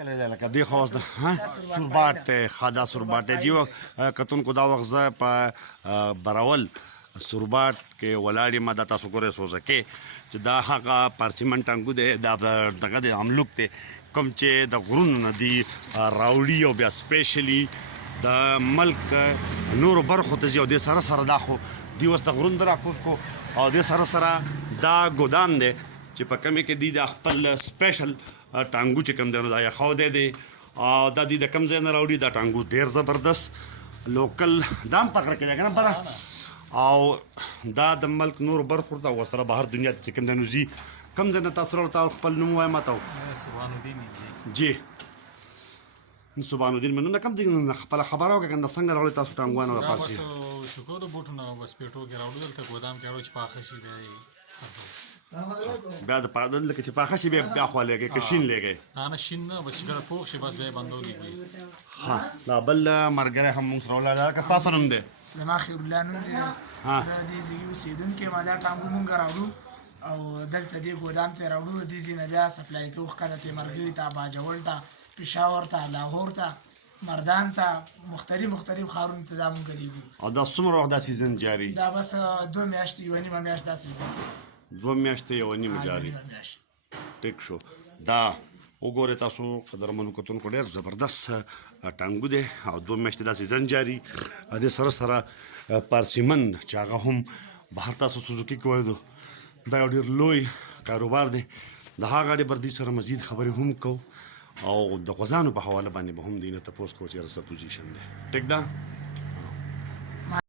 کله لکه دی خو اوس سورباټ دی خدا سورباټ دی جیو کتونکو دا وخت زه په براول سورباټ کې ولاړ یم دا تاسو ګورئ سوزکې چې دا هغه پارسیمن ټانګو دی دا دغه د املوک دی کوم چې د غرونو نه دي راوړي او بیا سپیشلی د ملک نورو برخو ته ځي او دې سره سره دا خو دې ورته غرونو ته راکوز کو او دې سره سره دا ګودام دی چې په کمې کې دی د خپل سپیشل ټانګو چې کوم دی نو دا یخاو دی او دا دی د کم ځای نه راوړي دا ټانګو ډېر زبردست لوکل دام پکړه کې دی که نه بره او دا د ملک نور برخو ته ورسره بهر دنیا ته چې کوم دی نو ځي کوم ځای نه تاسو راوړه خپل نوم وایه ما ته سبحان الدین جی سبحان الدین مننه کوم ځای نه خپله خبره وکړه کنده څنګه راوړئ تاسو ټانګوانو دپاسې شکو د بوټو نه بس پیټو کې راوړو دلته ګودام کې راوړو چې پاخه شي بیا د پادل لکه چې پاخه شي بیا خوا لګي که شین لګي نه شین نه بس کله پوښ شي بس بیا بندو لګي ها دا بل مرګره هم موږ سره ولاړ که تاسو نوم دی زما خیر الله نوم دی زه دې ځای اوسېدونکی ما دا ټانګو مونږ راوړو او دلته دې ګودام ته راوړو دې ځای نه بیا سپلای کوو ښکته تیمرګلي ته باجوړ ته پېښور ته لاهور ته مردان ته مختلف ښارونو ته دا مونږ لیږو او دا څومره وخت دا سیزن جاري دا بس 2 میاشتې 1.5 میاشت دا سیزن 2 میاشتې 1.5 جاري ټیک شو دا وګورئ تاسو قدرمنو کتونکو ډېر زبردست ټانګو دی او 2 میاشتې دا سیزن جاري دې سره سره پارسیمن چې هغه هم بهر تاسو سوزوکي کې وایدو دا یو ډېر لوی کاروبار دی د هغه ګاډي بردي سره مزید خبرې هم کوو او د غوزانو په حواله باندې به هم دینه تپوس کوو چې څه پوزیشن دی ټیک ده